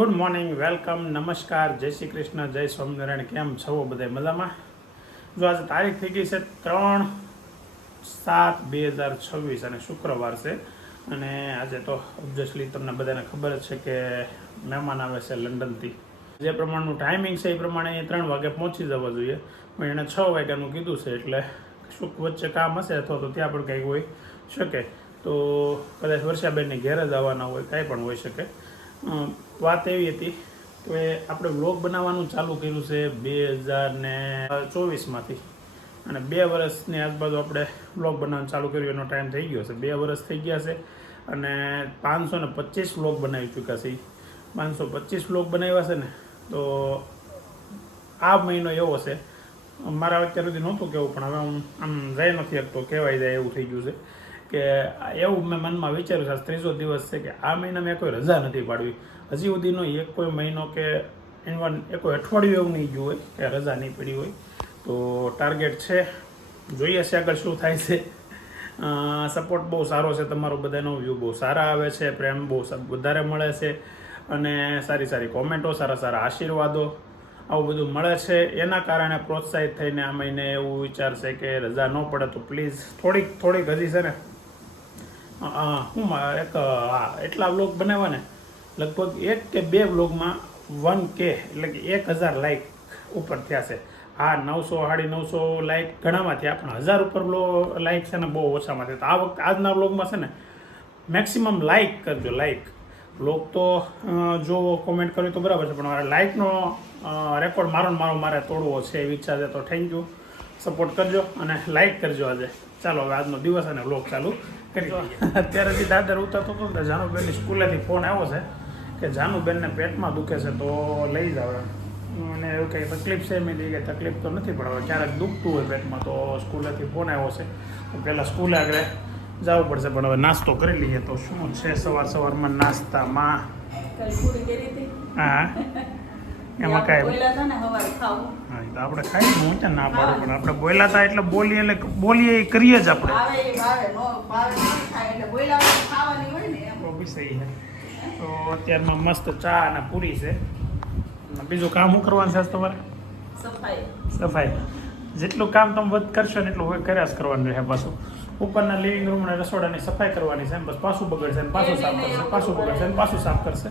Good morning, welcome, નમસ્કાર, જય શ્રી કૃષ્ણ, જય સ્વામિનારાયણ. કેમ છો બધા મજામાં? જો આજે તારીખ થઈ ગઈ છે 3/7/2026 અને શુક્રવાર છે. અને આજે તો ઓબ્વિયસલી તમને બધાને ખબર જ છે કે મહેમાન આવે છે લંડનથી. જે પ્રમાણનું ટાઈમિંગ છે એ પ્રમાણે 3 વાગે પહોંચી જવા જોઈએ, પણ એણે 6 વાગ્યાનું કીધું છે. એટલે શું વચ્ચે કામ હશે અથવા તો ત્યાં પણ કંઈક હોઈ શકે, તો કદાચ વર્ષાબેનની ઘેર જ આવવાના હોય, કાંઈ પણ હોઈ શકે. વાત એવી હતી કે આપણે વ્લોગ બનાવવાનું ચાલુ કર્યું છે 2024માંથી, અને 2 વર્ષની આજુબાજુ આપણે વ્લોગ બનાવવાનું ચાલુ કર્યું. એનો ટાઈમ થઈ ગયો છે, 2 વર્ષ થઈ ગયા છે. અને 525 વ્લોગ બનાવી ચૂક્યા છે. 525 વ્લોગ બનાવ્યા છે ને, તો આ મહિનો એવો છે, મારા અત્યાર સુધી નહોતું કહેવું, પણ હવે હું આમ જઈ નથી શકતો, કહેવાય જાય એવું થઈ ગયું છે કે એવું મેં મનમાં વિચાર્યું છે. આ 3જો દિવસ છે કે આ મહિના મેં કોઈ રજા નથી પાડવી. હજી સુધીનો એક કોઈ મહિનો કે ઇવન કોઈ અઠવાડિયું એવું નહીં ગયું હોય કે રજા નહીં પડી હોય. તો ટાર્ગેટ છે, જોઈએ છે આગળ શું થાય છે. સપોર્ટ બહુ સારો છે તમારો બધાનો, વ્યૂ બહુ સારા આવે છે, પ્રેમ બહુ વધારે મળે છે, અને સારી સારી કોમેન્ટો, સારા સારા આશીર્વાદો, આવું બધું મળે છે. એના કારણે પ્રોત્સાહિત થઈને આ મહિને એવું વિચારશે કે રજા ન પડે તો પ્લીઝ થોડીક હજી છે ને એટલા વ્લોગ બનાવવા ને, લગભગ 1 કે 2 વ્લોગમાં 1K એટલે કે 1000 લાઇક ઉપર થયા છે. હા, 900 950 લાઇક ઘણામાં થયા, પણ 1000 ઉપર લાઇક છે ને બહુ ઓછામાં થયા. તો આ વખતે આજના વ્લોગમાં છે ને મેક્સિમમ લાઇક કરજો. લાઇક વ્લોગ તો જો કોમેન્ટ કર્યું તો બરાબર છે, પણ મારે લાઇકનો રેકોર્ડ મારે તોડવો છે એવી ઈચ્છા છે. તો થેન્ક યુ, સપોર્ટ કરજો અને લાઇક કરજો આજે. ચાલો હવે આજનો દિવસ અને વ્લોગ ચાલુ કરી. અત્યારે જે દાદર ઉતરતો હતો ને, જાનુબેનની સ્કૂલેથી ફોન આવ્યો છે કે જાનુબેનને પેટમાં દુખે છે તો લઈ જાવ. અને એવું કંઈ તકલીફ છે, મેં કંઈ તકલીફ તો નથી, પણ હવે ક્યારેક દુખતું હોય પેટમાં તો સ્કૂલેથી ફોન આવ્યો છે. તો પહેલાં સ્કૂલે આગળ જવું પડશે, પણ હવે નાસ્તો કરી લઈએ. તો શું છે સવારમાં નાસ્તામાં? હા, એમાં કાંઈ હા, તો આપણે ખાઈ હું ત્યાં ના પાડું, પણ આપણે બોલ્યા હતા એટલે બોલીએ એ કરીએ જ આપણે. સહી છે. તો અત્યારમાં મસ્ત ચા અને પૂરી છે. બીજું કામ શું કરવાનું છે તમારે? સફાઈ. જેટલું કામ તમે વધુ કરશો ને એટલું કર્યા જ કરવાનું રહે. પાછું ઉપરના લિવિંગ રૂમ અને રસોડાની સફાઈ કરવાની છે, બસ પાછું બગડશે ને પાછું સાફ કરશે, પાછું બગડશે ને પાછું સાફ કરશે.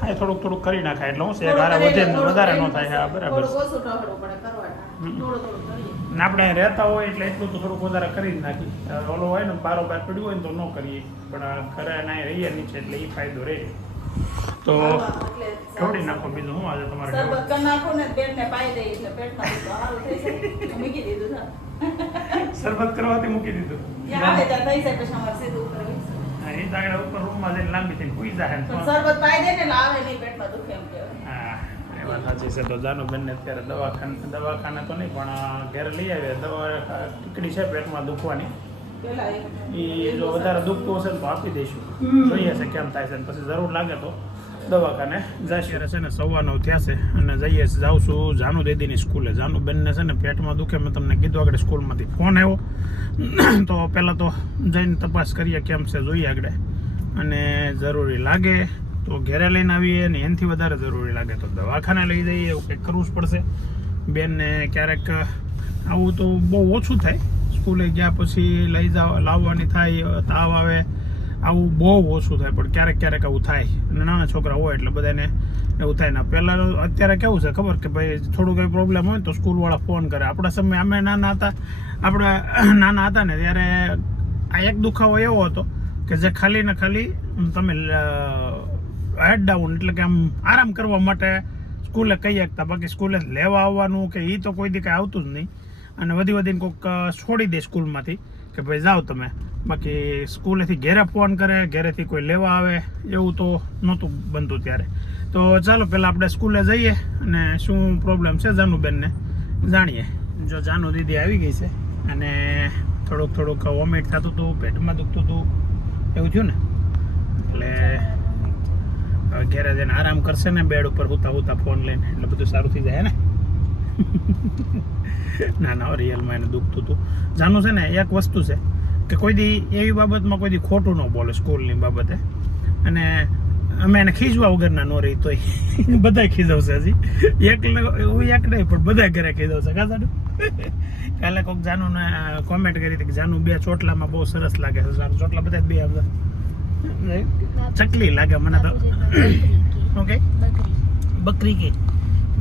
હા, થોડુંક કરી નાખાય એટલે હું છે, વધારે ન થાય. હા, બરાબર. આપણે રહેતા હોય એટલે એટલું તો થોડુંક વધારે કરી જ નાખી. ઓલો હોય ને બારોબાર પડ્યું હોય ને તો ન કરીએ, પણ ઘરે ના રહીએ નીચે એટલે એ ફાયદો રહે. તો ઢોળી નાખો. બીજું હું આજે તમારે શરબત કરવાથી મૂકી દીધું. એ તાગડા ઉપર રૂમમાં જઈને લાંબી થઈને સુઈ જાય. હા, એ વાત સાચી છે. તો જાનુબેનને અત્યારે દવાખાને તો નહીં, પણ ઘરે લઈ આવીએ. દવા ટીકડી છે પેટમાં દુખવાની, એ જો વધારે દુખતું હશે ને તો આપી દઈશું. જોઈએ છે કેમ થાય છે, પછી જરૂર લાગે તો દવાખાને જશે. છે ને 9:15 થયા છે અને જાઉં છું જાનુ દીદીની સ્કૂલે. જાનુબેનને છે ને પેટમાં દુખે, મેં તમને કીધું આગળ સ્કૂલમાંથી ફોન આવ્યો. તો પહેલાં તો જઈને તપાસ કરીએ કેમ છે, જોઈએ આગળ. અને જરૂરી લાગે તો ઘરે લઈને આવીએ, ને એનાથી વધારે જરૂરી લાગે તો દવાખાને લઈ જઈએ. એવું કંઈક કરવું જ પડશે. બેનને ક્યારેક આવું તો બહુ ઓછું થાય, સ્કૂલે ગયા પછી લાવવાની થાય, તાવ આવે, આવું બહુ ઓછું થાય, પણ ક્યારેક આવું થાય. અને નાના છોકરા હોય એટલે બધાને એવું થાય. ને પહેલાં અત્યારે કેવું છે ખબર કે ભાઈ થોડું કંઈ પ્રોબ્લેમ હોય તો સ્કૂલવાળા ફોન કરે. આપણા સમયે અમે નાના હતા ને ત્યારે આ એક દુખાવો એવો હતો કે જે ખાલી ને ખાલી તમે હેડ ડાઉન એટલે કે આમ આરામ કરવા માટે સ્કૂલે કહી શકતા. બાકી સ્કૂલે લેવા આવવાનું કે એ તો કોઈ દી કાંઈ આવતું જ નહીં. અને વધીને કોઈક છોડી દે સ્કૂલમાંથી કે ભાઈ જાઓ તમે. બાકી સ્કૂલેથી ઘેરે ફોન કરે, ઘેરેથી કોઈ લેવા આવે, એવું તો નહોતું બનતું ત્યારે. તો ચાલો પહેલાં આપણે સ્કૂલે જઈએ અને શું પ્રોબ્લેમ છે જાનુબેનને જાણીએ. જો જાનુ દીદી આવી ગઈ છે અને થોડુંક વોમિટ થતું હતું, પેટમાં દુખતું હતું, એવું થયું ને. એટલે હવે ઘેરે જઈને આરામ કરશે ને, બેડ ઉપર હુતા ફોન લઈને, એટલે બધું સારું થઈ જાય ને. ના રિયલમાં એને દુખતું હતું. જાનું છે ને એક વસ્તુ છે કે કોઈ દી એવી બાબતમાં કોઈ દી ખોટું ન બોલે સ્કૂલની બાબતે. અને અમે એને ખીજવા વગરના નો રહી તોય બધા ખીજવશે હજી એક નહીં પણ બધા ઘરે ખીજવશે કા સાડું કાલે કોઈક જાનુને કોમેન્ટ કરી હતી કે જાનુ 2 ચોટલામાં બહુ સરસ લાગે છે જાનુ ચોટલા બધા બે આવતા ચકલી લાગે મને તો ઓકે બકરી કે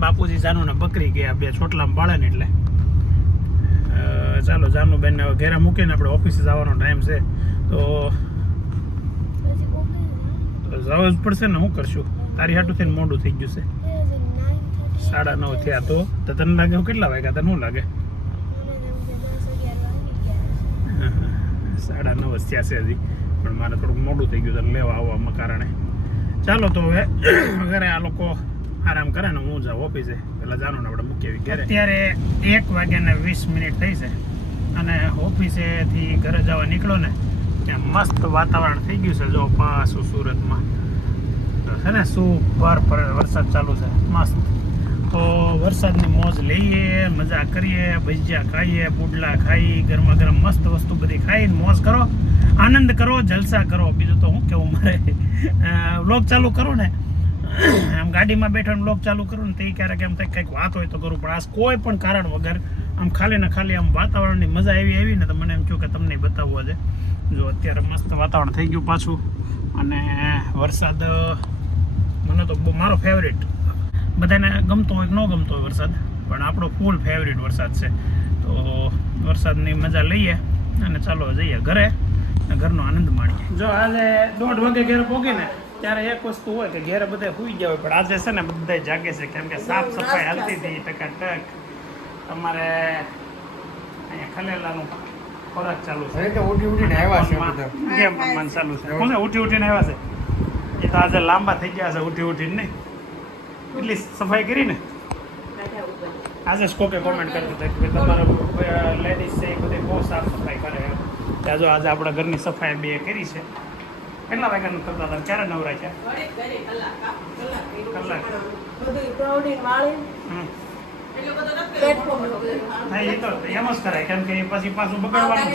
બાપુજી જાનુને બકરી કે આ 2 ચોટલામાં પાળે ને એટલે ચાલો જાનુ બેન ને ઘરે મૂકીને આપણે ઓફિસે જવાનો ટાઈમ છે તો જવું જ પડશે ને શું કરશું તારી હાટું થઈને મોડું થઈ ગયું છે 9:30 થયા તો તને લાગે કેટલા વાગ્યા તને શું લાગે 9:30 થયા છે હજી પણ મારે થોડુંક મોડું થઈ ગયું તને લેવા આવવામાં કારણે ચાલો તો હવે ઘરે આ લોકો આરામ કરે ને હું જાઉં ઓફિસે પેલા જાણો ને આપણે મૂકી આવી ઘરે અત્યારે 1:20 થઈ છે અને ઓફિસેથી ઘરે જવા નીકળો ને ત્યાં મસ્ત વાતાવરણ થઈ ગયું છે જો પાછું સુરતમાં છે ને સુપર વરસાદ ચાલુ છે મસ્ત તો વરસાદની મોજ લઈએ મજા કરીએ ભજીયા ખાઈએ પુડલા ખાઈ ગરમા ગરમ મસ્ત વસ્તુ બધી ખાઈને મોજ કરો આનંદ કરો જલસા કરો બીજું તો હું કેવું મારે વ્લોગ ચાલુ કરું ને આમ ગાડીમાં બેઠા વ્લોગ ચાલુ કરું ને તે ક્યારેક એમ થાય કંઈક વાત હોય તો કરું પણ આ કોઈ પણ કારણ વગર આમ ખાલી ને ખાલી આમ વાતાવરણની મજા આવી ને તો મને એમ થયું કે તમને બતાવવું છે જો અત્યારે મસ્ત વાતાવરણ થઈ ગયું પાછું અને વરસાદ મને તો મારો ફેવરેટ બધાને ગમતો હોય કે ન ગમતો હોય વરસાદ પણ આપણો ફૂલ ફેવરેટ વરસાદ છે તો વરસાદની મજા લઈએ અને ચાલો જઈએ ઘરે ઘરનો આનંદ માણીએ જો આજે 1:30 વાગે ઘરે પહોંચીને ત્યારે એક વસ્તુ હોય કે ઘરે બધા સૂઈ ગયા હોય પણ આજે છે ને બધા જાગે છે કેમ કે સાફ સફાઈ હાલતી હતી ટકાટક તમારે અહીંયા ખલેલાનું ખોરાક ચાલુ છે તો ઉઠીને આવ્યા છે ગેમ રમવાનું ચાલુ છે કોને ઉઠીને આવ્યા છે એ તો આજે લાંબા થઈ ગયા છે ઉઠીને નહીં એટલી સફાઈ કરીને આજે જ કોકે કોમેન્ટ કરતું હતું કે તમારા લેડીઝ છે એ બધી બહુ સાફ સફાઈ કરે ત્યાં જો આજે આપણા ઘરની સફાઈ 2 કરી છે કેટલા વાગ્યાનું કરતા હતા ક્યારે નવરાય છે કલાક હા એ તો એમ જ કરાય કેમ કે પછી પાછું બગાડવાનું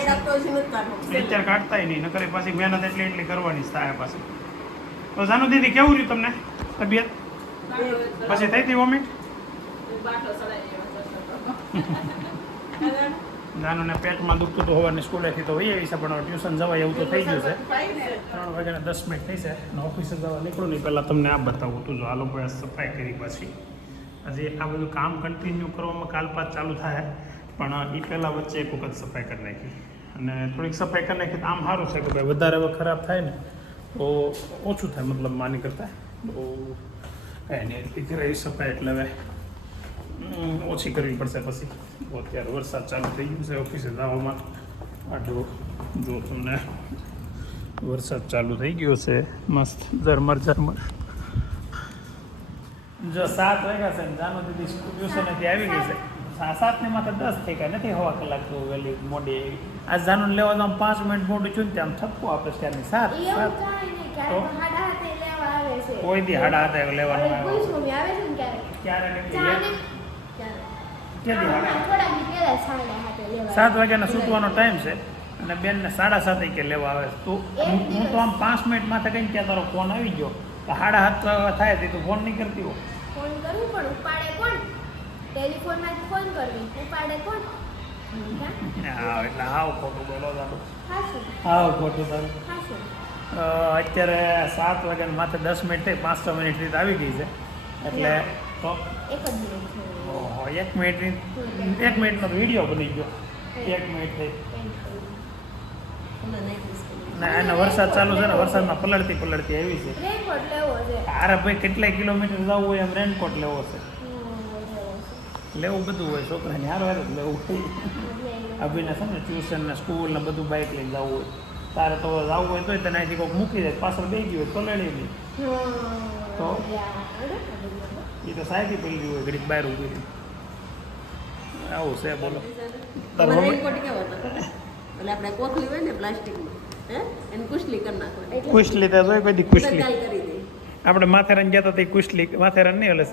છે અત્યારે કાઢતા નહીં નકર પાછી મહેનત એટલી કરવાની જ થાય પાછી તો જાનુ દીદી કેવું રહ્યું તમને તબિયત પછી થઈ હતી વોમિટ જાનુને પેટમાં દુખતું તો હોવાની સ્કૂલેથી તો હોય એવી છે પણ ટ્યુશન જવાય એવું તો થઈ ગયું છે 3:10 થઈ છે અને ઓફિસે જવા નીકળું નહીં પહેલાં તમને આ બતાવું તું જો આ લોકોએ સફાઈ કરી પછી હજી આ બધું કામ કન્ટિન્યુ કરવામાં કાલપાત ચાલુ થાય પણ એ પહેલાં વચ્ચે એક વખત સફાઈ કરી નાખી અને થોડીક સફાઈ કરી નાખી તો આમ સારું છે કે ભાઈ વધારે હવે ખરાબ થાય ને તો ઓછું થાય મતલબ માની કરતાં બહુ કાંઈ નહીં એટલી ઘરે સફાઈ એટલે હવે ઓછી કરવી પડશે પછી અત્યારે વરસાદ ચાલુ થઈ ગયું છે ઓફિસે જવામાં આટલું જો તમને વરસાદ ચાલુ થઈ ગયો છે મસ્ત ઝરમર જો 7 વાગ્યા છે ને જાનુ દીદી ટ્યુશનેથી આવી ગઈ છે 7:30 માથે 10 થઈ ગયા નથી હવા કલાક તો વહેલી મોડી આવી આજ જાનુને લેવા તો 5 મિનિટ મોડું છું ને ત્યાં ઠપકો આપે છે ત્યારની 7 કોઈ દી 7:30 લેવાનું ક્યારે 7 વાગ્યાનો છૂટવાનો ટાઈમ છે અને બેનને 7:30 કે લેવા આવે તો હું તો આમ 5 મિનિટ માથે કહીને ત્યાં તારો ફોન આવી ગયો તો 7:30 થાય તે તું ફોન નહીં કરતી હો ફોન કરવું પણ ઉપાડે કોણ ટેલિફોનમાં ફોન કરવી ઉપાડે કોણ હા એટલે હાવ ખોટું બોલો તારું હાશું હાવ ખોટું તારું હાશું અત્યારે 7 વાગ્યાને માથે 10 મિનિટ થઈ 5-6 મિનિટ રીતે આવી ગઈ છે એટલે તો એક જ મિનિટ ઓહો 1 મિનિટનો વિડીયો બની ગયો 1 મિનિટ થઈ ના એને વરસાદ ચાલુ છે ને વરસાદમાં પલળતી આવી છે રેનકોટ લેવો છે અરે ભાઈ કેટલાય કિલોમીટર જવું હોય એમ રેનકોટ લેવો છે લેવું બધું હોય છોકરાને હાર જ લેવું હોય અભિને છે ને ટ્યુશન ને સ્કૂલ ને બધું બાઇક લઈને જવું હોય તારે તો જવું હોય તોય તને અહીંથી કોઈક મૂકી દે પાછળ બેસી ગયું હોય પલળી નહીં તો એ તો સાહેબી પડી ગયું હોય ઘડીક બહાર ઊભી હતી આવું છે બોલો રેનકોટ કેવો હતો એટલે આપણે કોથળી હોય ને પ્લાસ્ટિકની એને કુશલી કરી નાખવાની કુશલી તો જોઈ બધી કુશલી કરી દે આપણે માથેરાન ગયા હતા તે કુશલી માથેરાન નહીં એટલે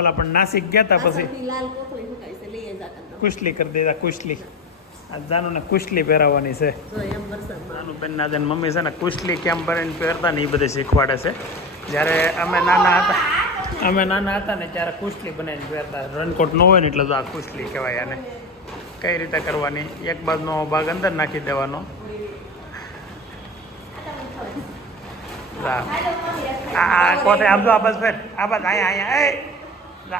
ઓલા પણ નાસિક ગયા હતા પછી લાલ કોથળી સુકાય છે લઈ જતા કુશલી કરી દેતા કુશલી આ જાનુને કુશલી પહેરાવવાની છે. જો એમ વરસાદમાં નાનું બેન ના જન મમ્મી છે ને કુશલી કેમ ભરીને પહેરતા ને એ બધે શીખવાડે છે. જ્યારે અમે નાના હતા ને ત્યારે કુશલી બનાવીને પહેરતા. રનકોટ ન હોય ને એટલે તો આ કુશલી કહેવાય આને. કઈ રીતે કરવાની, એક બાજુનો ભાગ અંદર નાખી દેવાનો. આ કોથળી આમ તો આ બસ ફેર આ બસ અહીંયા એ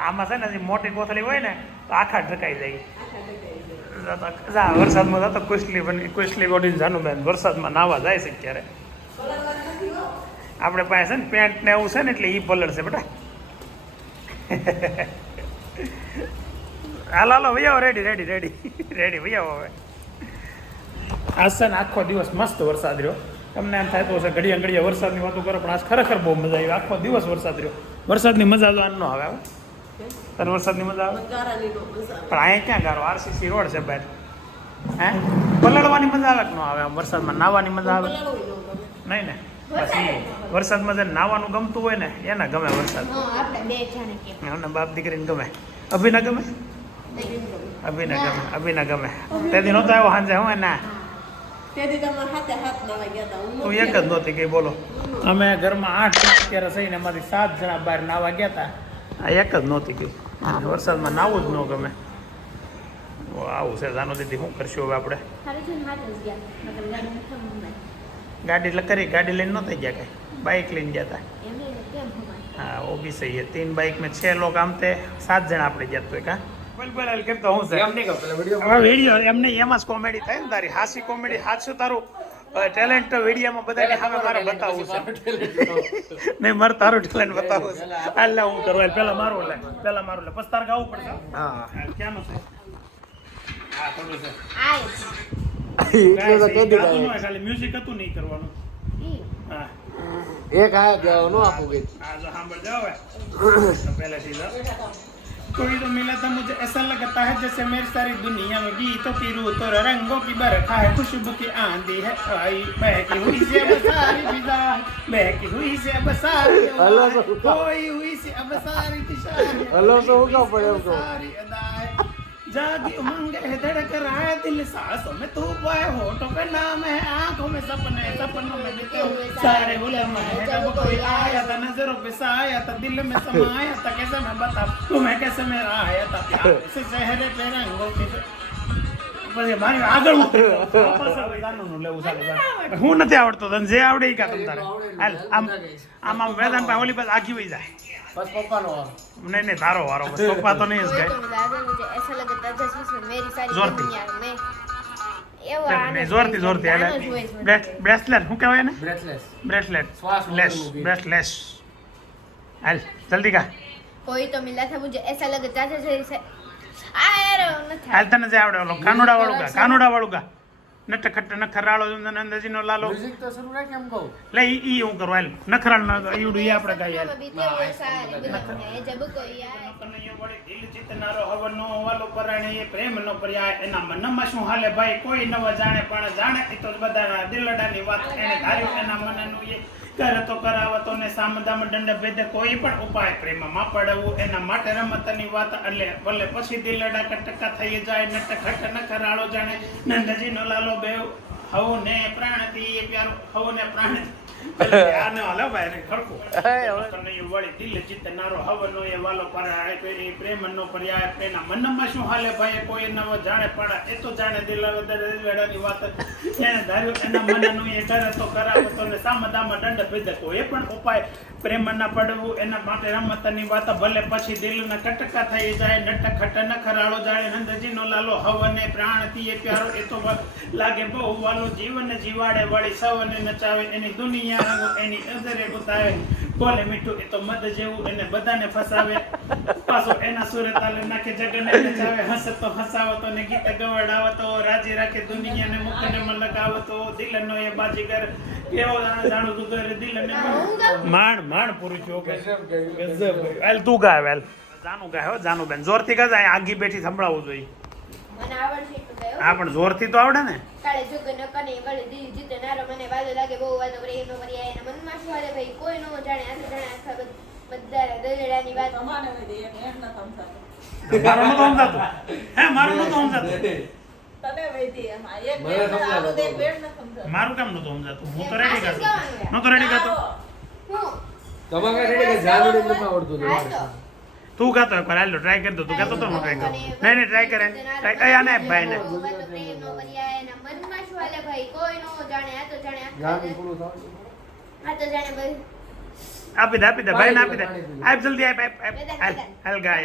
આમાં છે ને જે મોટી કોથળી હોય ને તો આખા ઢકાઈ જાય. વરસાદમાં જતો કુશલી ગોડીને જાનું બેન વરસાદમાં નાવા જાય છે ક્યારે. આપણે પાસે છે ને પેન્ટ ને એવું છે ને એટલે એ પલળ છે બેટા. હાલો ભૈયા રેડી ભૈયા હવે. આજ છે ને આખો દિવસ મસ્ત વરસાદ રહ્યો. તમને એમ થાય તો છે ઘડિયા વરસાદની વાતો કરો, પણ આજ ખરેખર બહુ મજા આવી. આખો દિવસ વરસાદ રહ્યો. વરસાદની મજા તો આમ ન આવે. તને વરસાદની મજા આવે? પણ અહીંયા ક્યાં ગારો? આરસીસી રોડ છે બહાર. હે પલળવાની મજા આવે કે ન આવે? આમ વરસાદમાં નાવાની મજા આવે નહીં ને? બસ વરસાદમાં જે નાવાનું ગમતું હોય ને એને ગમે વરસાદ. અને બાપ દીકરીને ગમે. અભિના ગમે? અભિના ગમે. તેથી નહોતો આવ્યો સાંજે. હું ના તું એક જ નહોતી કઈ. બોલો અમે ઘરમાં 8 અત્યારે થઈને એમાંથી 7 જણા બહાર નાવા ગયા હતા. આ એક જ નહોતી કઈ. વરસાદમાં નાવું જ ન ગમે. આવું છે જાનો દીદી. શું કરશું હવે આપણે? ગાડી લઈને નહોતા ગયા કઈ, બાઇક લઈને ગયા હતા. હા ઓ બી સહી है. 3 बाइक में 6 लोग आम थे. 7 જણા આપણે ગયા તો કા બોલ કરતો હું છે વિડીયો એમને એમાં જ કોમેડી થાય ને તારી. હાસી કોમેડી હાચું તારું ટેલેન્ટ વિડીયોમાં બધાની સામે મારે બતાવવું છે. નહીં મારે તારું ટેલેન્ટ બતાવવું છે. હાલ હું કરવા પેલા મારું લે પછી તારે ગાવું પડશે. હા ક્યાંનું છે? હા થોડું છે ખાલી મ્યુઝિક હતું નહીં કરવાનું. હા એક આ ગાવ નો આપું ગઈ. હા જો સાંભળ જાવ પહેલેથી જ. कोई तो मिला था मुझे ऐसा लगता है जैसे मेरी सारी दुनिया में गीतों की रूत और रंगों की बरखा है. खुशबू की आंधी है आई बहकी हुई से अब सारी फिजा बहकी हुई से अब सारी कोई हुई से अब सारी दिशा હલો તો હું કા પડ્યો તો सारी अदाएं जागी उमंग है धड़क रहा है दिल सांसों में तू पाए होठों पे नाम है आंखों में सपने सपनों में बीते हुए सारे उलमा है जब कोई आया था नजरों पे साया था दिल में समाया था कैसे मैं बता तुम्हें कैसे मेरा आया था प्यार से चेहरे पे रंगों की પછી મારી આગળ હું નથી આવડતો તને જે આવડે એ કા તમ તારે હાલ આમ આમ વેદાંત પાસે ઓલી પાસે આખી વઈ જાય. બસ પપ્પાનો વારો. નહીં તારો વારો. બસ પપ્પા તો નહીં જ ગઈ. જોરથી હાલે. બ્રેસલેટ શું કહેવાય ને? બ્રેસલેટ હાલ જલ્દી કા. कोई तो मिला था मुझे ऐसा लगता था जैसे હાલ તને જે આવડે ઓલો કાનુડા વાળું ગા નટખટ નખરાળો નંદજીનો લાલો મ્યુઝિક તો શરૂ રાખ એમ કહું. લે ઈ હું કરું હાલ. નખરાળ ઈવડું ઈ આપણે ગાઈ હાલ. जब कोई आए દિલ જીતનારો હવનો વાલો પરાણે એ પ્રેમનો પર્યાય. એના મનમાં શું હાલે ભાઈ કોઈ નવ જાણે પણ જાણે એ તો બધાના દિલડાની વાત. એને ધાર્યું એના મનનું એ કરે તો કરાવતો ને સામદામ દંડ ભેદે કોઈ પણ ઉપાય પ્રેમમાં પડવું એના માટે રમતની વાત. એટલે ભલે પછી દિલડા કટકા થઈ જાય નટખટ નખરાળો જાણે નંદજીનો લાલો બેવ હવ ને પ્રાણથી એ પ્યારો હવ ને પ્રાણ આને હાલો ભાઈ ખડકો વળી દિલ જીતનારો હવનો એ વાલો પરાય પ્રેમનો પર્યાય. એના મનમાં શું હાલે ભાઈ કોઈ નવ જાણે પણ એ તો જાણે દિલડાની વાત. એને ધાર્યું એના મનનું એ કરે તો કરાવતો ને સામદામાં દંડ ભેદે કોઈ પણ ઉપાય પ્રેમના પડવું એના માટે રમતની વાત. ભલે પછી દિલના કટકા થઈ જાય નટખટ નખરાળો જાણે નંદજીનો લાલો હવને પ્રાણથી એ પ્યારો. એ તો લાગે બહુ વાલો જીવન જીવાડે વળી સૌને નચાવે એની દુનિયા રંગો એની અધરે ઉતાવે. બોલે મીઠું એ તો મધ જેવું એને બધાને ફસાવે. પાછો એના સુરે તાલે નાખે જગને નચાવે. હસતો હસાવતો ને ગીત ગવડાવતો રાજી રાખે દુનિયાને મુખને મલકાવતો. દિલનો એ બાજીગર કેવો જાણું તું ઘર દિલને માંડ પૂરું થયું. ગજબ હાલ તું ગાય હાલ. જાનું ગાય હો જાનું બેન જોરથી ગાય. આગી બેઠી સંભળાવવું જોઈએ. મને આવડશે તો કયો હા પણ જોરથી તો આવડે ને. કાળે જોગ ન કને ગળે દિલ જીતનારો મને વાલો લાગે બહુ વાલો પ્રેમનો પર્યાય. એના મનમાં શું હાલે ભાઈ કોઈ નો જાણે આખે જાણે આખા બધા દલડાની વાત. મારો નતો સમજાતું. હે મારો નતો સમજાતું. તને વૈધી એમાં એક મને પેટ સમજાતું આવું દે હતું. પેટ ન સમજાતું. મારું કામ નતું સમજાતું હું તો એ રેડી પાસે કરતો જવાનું યાર. નતો રેડી કરતો હું તમારે કઈ રેડી કે જાનુડી નથી આવડતું હાલ તો. તું ગાતો એકવાર હાલ ટ્રાય કરતો તું ગાતો તો હું ટ્રાય કરું નહીં ટ્રાય કરે ટ્રાય આને ભાઈ ને વાતો પ્રેમનો પર્યાય એના મનમાં શું હાલે ભાઈ કોઈ નો જાણે આ તો જાણે આ જાનું પૂરું થાવ આ તો જાણે ભાઈ આપી દે ભાઈ ને આપી દે આપ જલ્દી આપ હાલ હાલ ગા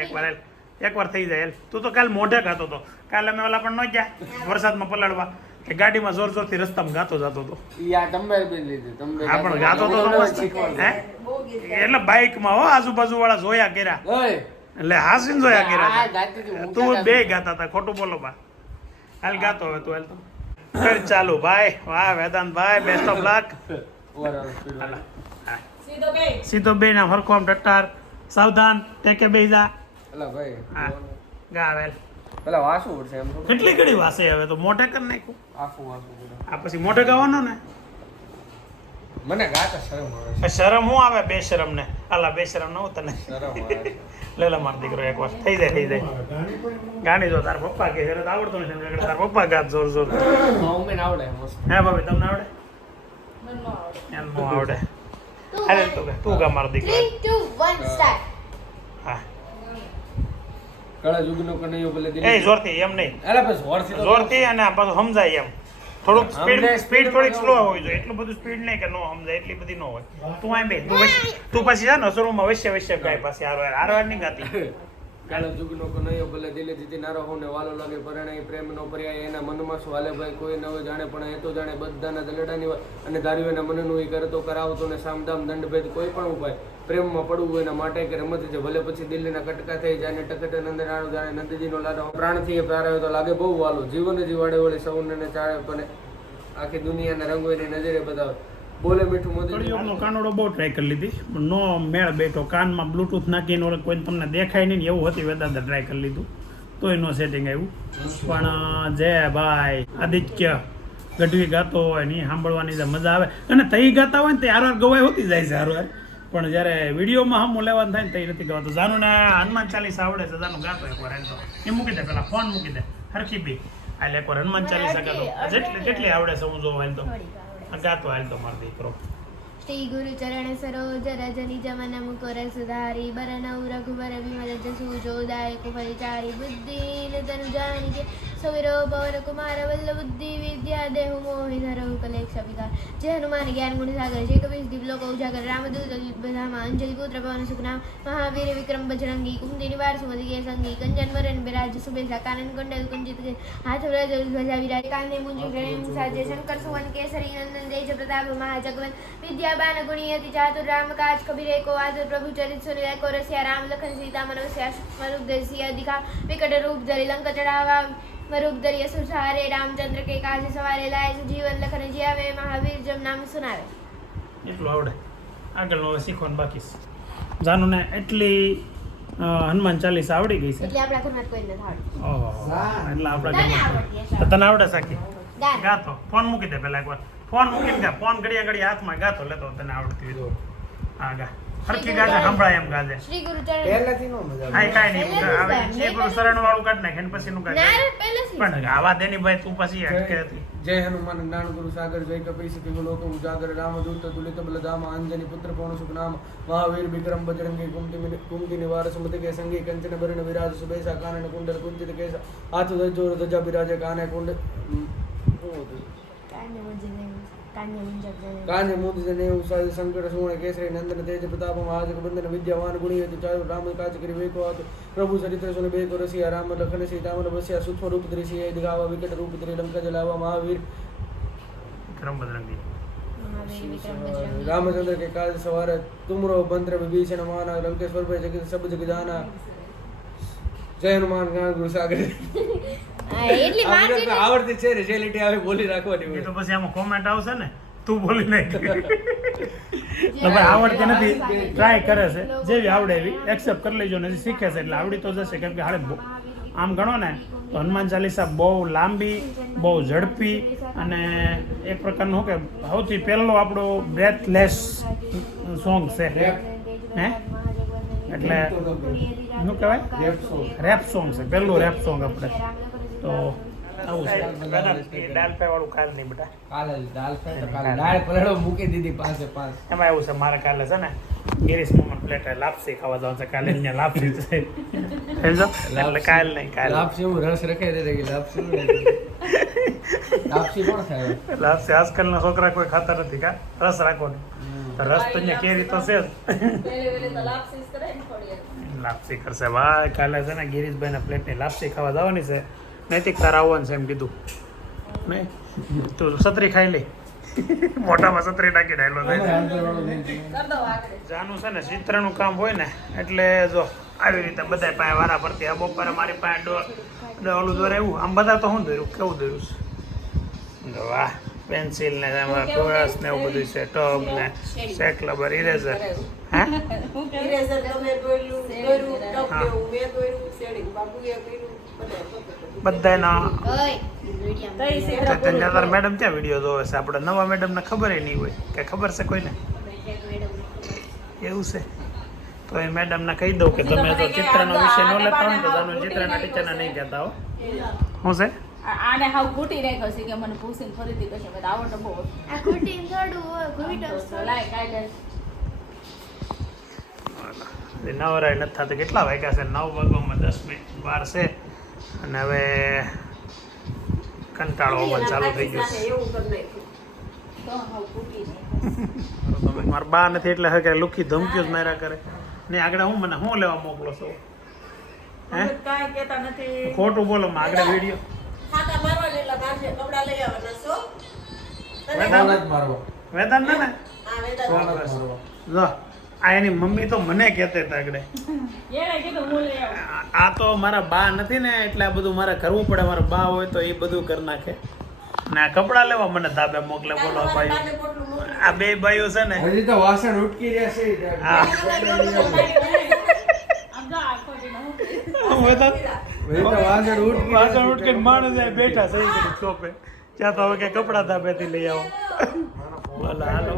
એકવાર થઈ જાય હાલ તું તો કાલ મોઢે ગાતો તો કાલે અમે ઓલા પણ ન ગયા વરસાદમાં પલાળવા કે ગાડીમાં જોર જોરથી રસ્તામાં ગાતો જતો હતો ઈ આ તમે બી લીધી તમે હા પણ ગાતો તો મસ્ત. હે બહુ ગીત એટલે બાઇકમાં હો આજુબાજુ વાળા જોયા કર્યા ઓય એટલે હાસીને જોયા આ કર્યા ગાતી હતી, હું તું ગાતા બે ગાતા હતા ખોટું બોલો બા હાલ ગાતો હવે તું હાલ તો કર ચાલુ ભાઈ વાહ વેદાંત ભાઈ best of luck overall speed હાલો હા સીધો બે સીધો બે ના હરખો આમ ટટ્ટાર સાવધાન ટેકે બેજા અલા ભાઈ હા ગા વેલ પેલા વાસુ ઉડશે એમ તો કેટલી ઘડી વાસે હવે તો મોઢે કરી નાખ્યું આખું વાસુ ઉડે આ પછી મોઢે ગાવાનો ને મને ગાતા શરમ આવે છે. આ શરમ હું આવે બે શરમ ને આલા બે શરમ ન તને શરમ આવે છે. લેલા માર દીકરો એકવાર થઈ જાય ગાણી જો તાર પપ્પા કે હેરત આવડતો નથી એમ તાર પપ્પા ગાત જોર જોર મમ્મીને આવડે મસ્ત હે ભાભી તમને આવડે મને ન આવડે. એમ નો આવડે તું હાલે ગાને. તું ગા મારો દીકરો 3, 2, 1 સ્ટાર્ટ હા કળા જુગનો કનૈયો ભલે એ દિલ્હી જોરથી એમ નહીં અલા બસ જોરથી તો જોરથી અને આ પાછું સમજાય એમ થોડુંક સ્પીડ સમજાય, સ્પીડ speed થોડીક માં સ્લો ન હોવી જોઈએ એટલું બધું સ્પીડ નહીં કે નો સમજાય એટલી બધી ન હોય તું આમ બે તું પછી છે ને શરૂમાં વૈશ્ય ગાય પાછી હારવાર નહીં ગાતી કાળો જુગનો કનૈયો ભલે દિલે જીતી નારો હોને વાલો લાગે પરણાય પ્રેમ નો પર્યાય એના મનમાં શું હાલે ભાઈ કોઈ ન હોય જાણે પણ એ તો જાણે બધાના દલડાની વાત અને ધાર્યું એના મનનું એ કરતો કરાવતો ને સામદામ દંડભેદ કોઈ પણ ઉપાય પ્રેમમાં પડવું હોય એના માટે કે રમત છે ભલે પછી દિલ્હીના કટકા થઈ જાય ને ટકટ નંદર આણું જાણે નંદજીનો લાડો પ્રાણથી એ પ્રારાયો તો લાગે બહુ વાલો જીવન જીવાડે વળી સૌને ચાળે પણ આખી દુનિયાના રંગો એની નજરે બતાવે બોલે મીઠું મોદી કડિયોનો કાનોડો બહુ ટ્રાય કરી લીધી પણ નો મેળ બેઠો કાનમાં બ્લૂટૂથ નાખીને ઓલે કોઈ તમને દેખાય નહીં ને એવું હતી વેદાંતે ટ્રાય કરી લીધું તોય નો સેટિંગ આવ્યું પણ જય ભાઈ આદિત્ય ગઢવી ગાતો હોય ને ઈ સાંભળવાની જે મજા આવે અને તઈ ગાતા હોય ને તે હારવાર ગવાય હોતી જાય છે હારવાર પણ જ્યારે વિડીયોમાં હમ લેવાનું થાય ને તઈ નથી ગાતો જાનુને હનુમાન ચાલીસા આવડે છે જાનું ગાતો એકવાર હાલ તો એ મૂકી દે પેલા ફોન મૂકી દે હરખી બી હાલ એકવાર હનુમાન ચાલીસા ગાતો જેટલી આવડે છે હું જોઉં હાલ તો ગાતો હાલ તો મારો દીકરો શ્રી ગુરુ ચરણ સરોજ રજની જમન મુકુર સુધારી બરનૌ રઘુબર વિમલ જસુ જોદાય કુફલચારી બુદ્ધિ તનુ જાની જે સવિરો પવન કુમાર વલ્લ બુદ્ધિ વિદ્યા દેહુ મોહિ ધરહુ કલેક્ષ વિકાર જય હનુમાન જ્ઞાન ગુણ સાગર જય કપિલ દિવલોક ઉજાગર રામદૂત બધામાં અંજલિ પુત્ર પવન સુખનામ મહાવીર વિક્રમ બજરંગી કુંદી નિવાર સુમતિ કે સંગી કંજન વરન બિરાજ સુબેસા કાનન કુંડલ કુંજિત હાથ વ્રજ ધ્વજા વિરાજ કાંધે મુંજી પ્રેમ સાજે શંકર સુવન કેસરી નંદન તેજ પ્રતાપ મહાજગવન વિદ્યા बान गुणियति चातुर राम काज कबीर को आदर प्रभु चरित सुनिल को रसिया राम लखन सीता मनोस्या स्वरूप दर्शिया दिखा विकट रूप धरि लंक चढ़ावा स्वरूप धरि असुर सहारे रामचंद्र के काज सवारे लाए जीवन लखन जियावे महावीर जब नाम सुनावे એટલું આવડે આગળનું હવે શીખવાનું બાકી છે જાનુને એટલી હનુમાન ચાલીસા આવડી ગઈ છે એટલે આપણા ઘરમાં કોઈ નથી આવડતું ઓહો એટલે આપણા તને ઘરમાં આવડતી હશે. તો તને આવડે સાકી ગાન. ગાતો ફોન મૂકી દે પેલા એકવાર ફોન મૂકીને ગા ફોન ઘડિયા હાથમાં ગાતો લેતો તને આવડતી હોય તો. હા ગા હરખી ગાજે સંભળાય એમ ગાજે શ્રી ગુરુ ચરણ પહેલેથી નો મજા હા કાંઈ નહીં પહેલેથી આવે ગાય. છે ગુરુ શરણ વાળું કાઢ નાખે ને પછીનું ગાજે ના રે, પહેલેથી જ. પણ આવા દેની ભાઈ તું પછી અટકે હતી જય હનુમાન જ્ઞાન ગુરુ સાગર જય કપી સતી લોક ઉજાગર રામદૂત તુલિત બલધામ અંજની પુત્ર પવન સુખ નામ મહાવીર વિક્રમ બજરંગી કુમતિ નિવાર સુમતિ કે સંગી કંચન ભરણ વિરાજ સુબેસા કાનન કુંડલ કુંચિત કેસા હાથ ધજો ધજા બિરાજે કાને કુંડ કાન્ય મુંજી નહીં, કાન્ય મુંજક નહીં. કાને મુદ જને ઉસાય સંકટ સુવર્ણ કેસરી નંદન તેજ પ્રતાપ મહાજગ બંદન વિદ્યાવાન ગુણિયતિ ચારુ રામ કાજ કરી વેકો આત પ્રભુ ચરિત્ર સુન બેકો રસિયા રામ લખન સીતા મન બસ્યા સુખ રૂપ દૃશ્ય દિખાવા વિકટ રૂપ ધરી લંકા જલાવા મહાવીર વિક્રમ બજરંગી મહાવીર વિક્રમ બજરંગી. रामचंद्र के काज सवार तुमरो मंत्र विभीषण माना लंकेश्वर पे जगत सब जग जाना जय हनुमान ज्ञान गुरु सागर હા, એટલી વાર જેટલી- આવડતી છે રિયાલિટી આવે બોલી રાખવાની એ હોય તો પછી આમાં કોમેન્ટ આવશે ને તું બોલી નાખ તો ભાઈ આવડતી નથી ટ્રાય કરે છે જેવી આવડે એવી એક્સેપ્ટ કરી લેજો ને હજી શીખે છે એટલે આવડી તો જશે કેમ કે હાલે આમ ગણો ને તો હનુમાન ચાલીસા બહુ લાંબી બહુ ઝડપી અને એક પ્રકારનું શું કે સૌથી પહેલો આપણો બ્રેથલેસ સોંગ છે હે એટલે શું કહેવાય રેપ સોંગ છે પહેલું રેપ સોંગ આપણે તો આવું છે દાદા, એ દાળ ફ્રાય વાળું કાલ નહીં બેટા. કાલે દાળ ફ્રાય તો કાલે દાળ પલળો મૂકી દીધી પાસે પાસ. એમાં એવું છે મારે કાલે છે ને ગિરીશ મામા પ્લેટ લાપસી ખાવા જવાનું છે કાલે. અહીંયા લાપસી છે સમજો? એટલે કાલ નહીં, કાલે લાપસી હું રસ રખાઈ દે કે લાપસી લાપસી કોણ ખાય? લાપસી આજકાલના છોકરા કોઈ ખાતા નથી કા રસ રાખો ને. તો રસ તો અહીંયા કેરી તો છે જ. પેલે તો લાપસી જ કરે ને થોડી. લાપસી કરશે ભાઈ કાલે છે ને ગિરીશભાઈના પ્લેટની લાપસી ખાવા જવાની છે. નૈતિક તારા આવવાનું છે એમ કીધું નહીં? તું છત્રી ખાઈ લે. મોઢામાં છત્રી નાખી ડાયલો થાય. કર દો આગળ. જાનું છે ને ચિત્રનું કામ હોય ને એટલે જો આવી રીતે બધા પાસે વારા પડતી. આ બપોરે મારી પાસે ઓલું દોરાયું. આમ બધા તો શું દોર્યું, કેવું દોર્યું છે? વાહ, પેન્સિલ ને એમાં બ્રશ ને એવું બધું છે, ટબ ને સેકલબર, ઇરેઝર. હા ઇરેઝર તમે દોર્યું, ટપ લેવું, મેં દોર્યું, શેડિંગ બાબુએ કર્યું, બધાના તઈ છે તારા મેડમ ક્યાં વિડીયો જોવે છે? આપણે નવા મેડમને ખબર નહીં હોય કે ખબર છે કોઈને? એવું છે તો એ મેડમને કહી દઉં કે તમે જો ચિત્રનો વિષય ન લેતા હોય ને તો તમે ચિત્રના ટીચરને નહીં કહેતા હો. શું છે? આને હાવ ઘૂટી નાખ્યો છે કે મને પૂછીને ફરીથી કહેશે મેં આવડે બહુ આ ઘૂંટીને થોડું હોય, ઘૂંટો લાય કાઢે. નવરાય નથી થતી. કેટલા વાગ્યા છે? 9 વાગ્યામાં 10 મિનિટ વાર છે અને હવે કંટાળો આવવાનું ચાલુ થઈ ગયો છે. એવું કરી નાખ્યું. તો હાવ ઘૂટી નાખ્યો. મારા બા નથી એટલે હવે લુખી ધમકીઓ જ માર્યા કરે. ને આગળ હું મને શું લેવા મોકલો છો? હે કાંઈ કહેતા નથી. ખોટું બોલો માં આગળ વિડીયો ખાતા મારવા એટલા બારસે કપડા લઈ આવવાના છો. કોણ જ મારવા? વેદાંત ને હા વેદા કોણ જ મારવા? જો આ એની મમ્મી તો મને કહેતા હતા આગળ. એણે કીધું હું લઈ આવું. આ તો મારા બા નથી ને એટલે આ બધું મારે કરવું પડે. મારા બા હોય તો એ બધું કરી નાખે. ને આ કપડાં લેવા મને ધાબે મોકલે. બોલો ભાઈ, પોટલું મોકલું. આ બે ભાઈઓ છે ને હજી તો વાસણ ઉટકી રહ્યા છે. હા આમ જો આ ખોટીને હું કહીશ. વેદાંત હજી તો વાસણ ઉટકી પાછળ ઉઠીને માણસ બેઠા સહી કરી ચોપે. ત્યાં તો હવે કે કપડાં ધાબેથી લઈ આવો. બોલો હાલો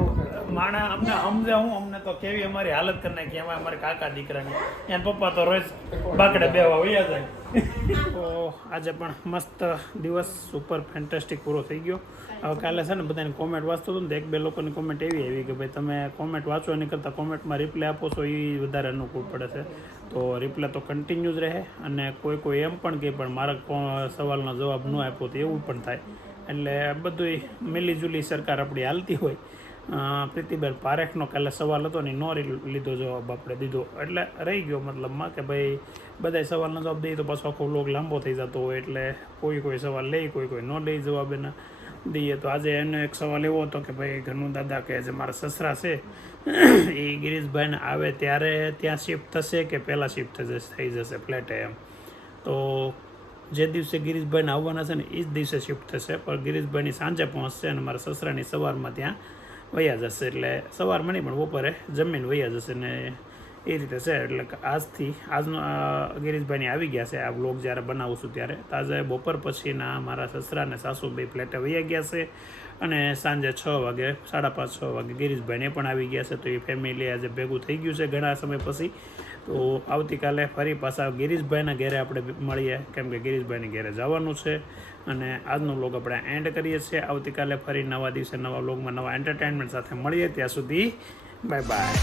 માણા અમને સમજે હું અમને તો કેવી અમારી હાલત કરી નાખી. એમાં અમારે કાકા દીકરાની એના પપ્પા તો રોજ બાકડે બેવા વયા જાય. તો આજે પણ મસ્ત દિવસ સુપર ફેન્ટાસ્ટિક પૂરો થઈ ગયો. હવે કાલે છે ને બધાની કોમેન્ટ વાંચતો હતો ને તો 1-2 લોકોની કોમેન્ટ એવી આવી કે ભાઈ તમે કોમેન્ટ વાંચો એની કરતાં કોમેન્ટમાં રિપ્લાય આપો છો એ વધારે અનુકૂળ પડે છે. તો રિપ્લાય તો કન્ટિન્યુ જ રહે અને કોઈ એમ પણ કે પણ મારા સવાલનો જવાબ ન આપ્યો તો એવું પણ થાય. એટલે બધું મિલીજુલી સરકાર આપણી હાલતી હોય. પ્રીતિબેન પારેખનો કાલે સવાલ હતો ને ન લીધો જવાબ આપણે દીધો એટલે રહી ગયો. મતલબમાં કે ભાઈ બધા સવાલનો જવાબ દઈએ તો પાછો આખો વ્લોગ લાંબો થઈ જતો હોય એટલે કોઈ સવાલ લઈ કોઈ ન લઈ જવાબ એના દઈએ. તો આજે એનો એક સવાલ એવો હતો કે ભાઈ ઘરનું દાદા કે જે મારા સસરા છે એ ગિરીશભાઈને આવે ત્યારે ત્યાં શિફ્ટ થશે કે પહેલાં શિફ્ટ થઈ જશે ફ્લેટે એમ. તો જે દિવસે ગિરીશભાઈને આવવાના છે ને એ જ દિવસે શિફ્ટ થશે પણ ગિરીશભાઈની સાંજે પહોંચશે અને મારા સસરાની સવારમાં ત્યાં વયા જશે. એટલે સવારમાં નહીં પણ બપોરે જમીન વયા જશે ને એ રીતે છે. એટલે આજનો ગિરીશભાઈની આવી ગયા છે આ વ્લોગ જ્યારે બનાવું છું ત્યારે. તો આજે બપોર પછીના મારા સસરા અને સાસુભાઈ ફ્લેટે વયા ગયા છે અને સાંજે 6 વાગે 5:30-6 વાગે ગિરીશભાઈને પણ આવી ગયા છે. તો એ ફેમિલી આજે ભેગું થઈ ગયું છે ઘણા સમય પછી. તો આવતીકાલે ફરી પાછા ગિરીશભાઈના ઘરે આપણે મળીએ કેમ કે ગિરીશભાઈની ઘરે જવાનું છે. અને આજનો વ્લોગ આપણે એન્ડ કરીએ છીએ. આવતીકાલે ફરી નવા દિવસે નવા વ્લોગમાં નવા એન્ટરટેનમેન્ટ સાથે મળીએ. ત્યાં સુધી બાય બાય.